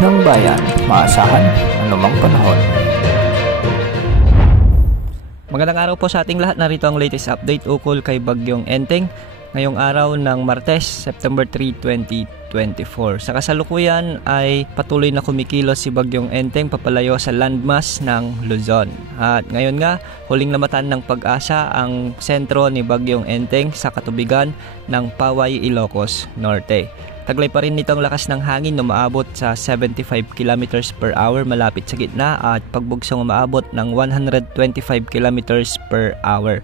ng bayan, maasahan anumang panahon. Magandang araw po sa ating lahat. Narito ang latest update ukol kay Bagyong Enteng ngayong araw ng Martes, September 3, 2024. Sa kasalukuyan ay patuloy na kumikilos si Bagyong Enteng papalayo sa landmass ng Luzon. At ngayon nga, huling namatan ng pag-asa ang sentro ni Bagyong Enteng sa katubigan ng Paway, Ilocos Norte. Taglay pa rin nitong lakas ng hangin na umaabot sa 75 km per hour malapit sa gitna at pagbugsong umaabot ng 125 km per hour.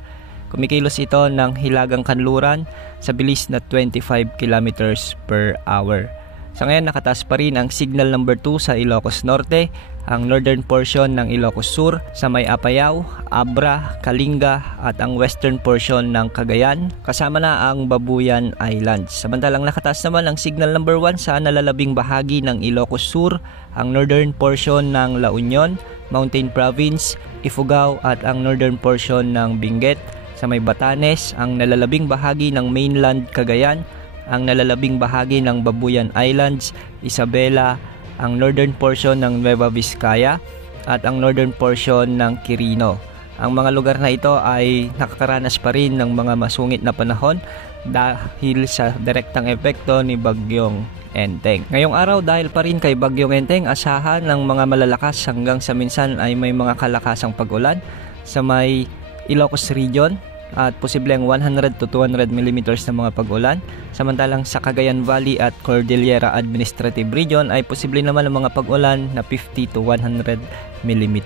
Kumikilos ito ng hilagang kanluran sa bilis na 25 km per hour. Sa ngayon nakataas pa rin ang signal number 2 sa Ilocos Norte, ang northern portion ng Ilocos Sur sa may Apayao, Abra, Kalinga at ang western portion ng Cagayan kasama na ang Babuyan Islands. Samantalang nakataas naman ang signal number 1 sa nalalabing bahagi ng Ilocos Sur, ang northern portion ng La Union, Mountain Province, Ifugao at ang northern portion ng Benguet. Sa may Batanes, ang nalalabing bahagi ng mainland Cagayan, ang nalalabing bahagi ng Babuyan Islands, Isabela, ang northern portion ng Nueva Vizcaya at ang northern portion ng Quirino. Ang mga lugar na ito ay nakakaranas pa rin ng mga masungit na panahon dahil sa direktang epekto ni Bagyong Enteng. Ngayong araw dahil pa rin kay Bagyong Enteng, asahan ng mga malalakas hanggang sa minsan ay may mga kalakasang pag-ulan sa may Ilocos Region at posibleng 100 to 200 mm na mga pag-ulan. Samantalang sa Cagayan Valley at Cordillera Administrative Region ay posible naman ang mga pag-ulan na 50 to 100 mm.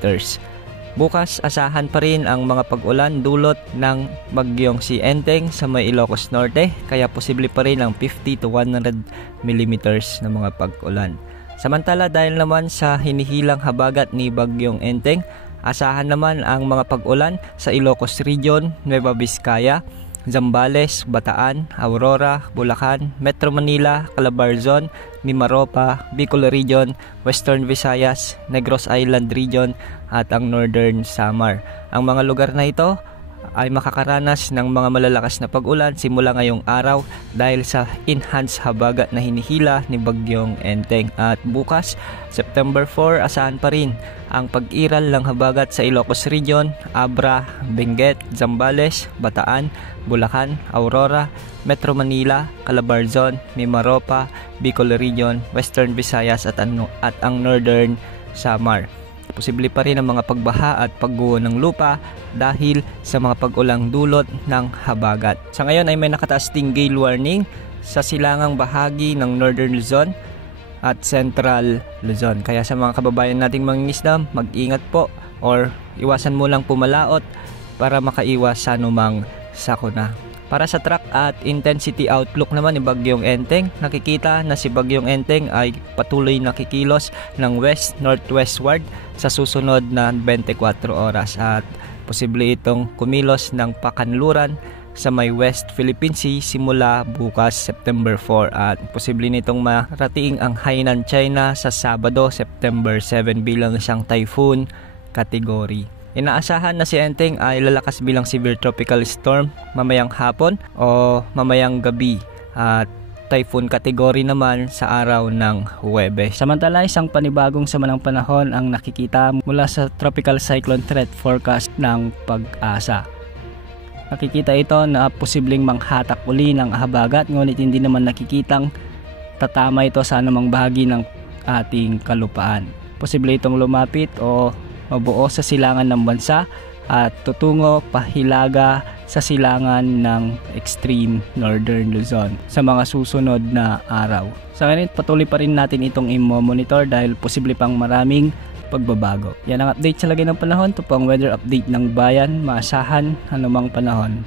Bukas asahan pa rin ang mga pag-ulan dulot ng bagyong si Enteng sa may Ilocos Norte, kaya posible pa rin ang 50 to 100 mm na mga pag-ulan. Samantala dahil naman sa hinihilang habagat ni Bagyong Enteng, asahan naman ang mga pag-ulan sa Ilocos Region, Nueva Vizcaya, Zambales, Bataan, Aurora, Bulacan, Metro Manila, Calabarzon, Mimaropa, Bicol Region, Western Visayas, Negros Island Region at ang Northern Samar. Ang mga lugar na ito ay makakaranas ng mga malalakas na pag-ulan simula ngayong araw dahil sa enhanced habagat na hinihila ni Bagyong Enteng. At bukas, September 4, asahan pa rin ang pag-iral ng habagat sa Ilocos Region, Abra, Benguet, Zambales, Bataan, Bulacan, Aurora, Metro Manila, Calabarzon, Mimaropa, Bicol Region, Western Visayas at ang Northern Samar. Posible pa rin ang mga pagbaha at pagguho ng lupa dahil sa mga pag-ulang dulot ng habagat. Sa ngayon ay may nakataas ding gale warning sa silangang bahagi ng Northern Luzon at Central Luzon. Kaya sa mga kababayan nating mangingisda, mag-ingat po or iwasan mo lang pumalaot para makaiwas sa anumang sakuna. Para sa track at intensity outlook naman ni Bagyong Enteng, nakikita na si Bagyong Enteng ay patuloy nakikilos ng west-northwestward sa susunod na 24 oras at posible itong kumilos ng pakanluran sa may West Philippine Sea simula bukas September 4 at posible nitong marating ang Hainan, China sa Sabado, September 7 bilang isang typhoon category. Inaasahan na si Enteng ay lalakas bilang severe tropical storm mamayang hapon o mamayang gabi at typhoon category naman sa araw ng Huwebes. Samantala, isang panibagong sama ng panahon ang nakikita mula sa tropical cyclone threat forecast ng Pag-asa. Nakikita ito na posibleng manghatak uli ng habagat, ngunit hindi naman nakikitang tatama ito sa anumang bahagi ng ating kalupaan. Posible itong lumapit o mabuo sa silangan ng bansa at tutungo pahilaga sa silangan ng extreme northern Luzon sa mga susunod na araw. Sa ngayon, patuloy pa rin natin itong i-monitor dahil posible pang maraming pagbabago. Yan ang update sa lagay ng panahon. Ito po ang weather update ng bayan. Maasahan anumang panahon.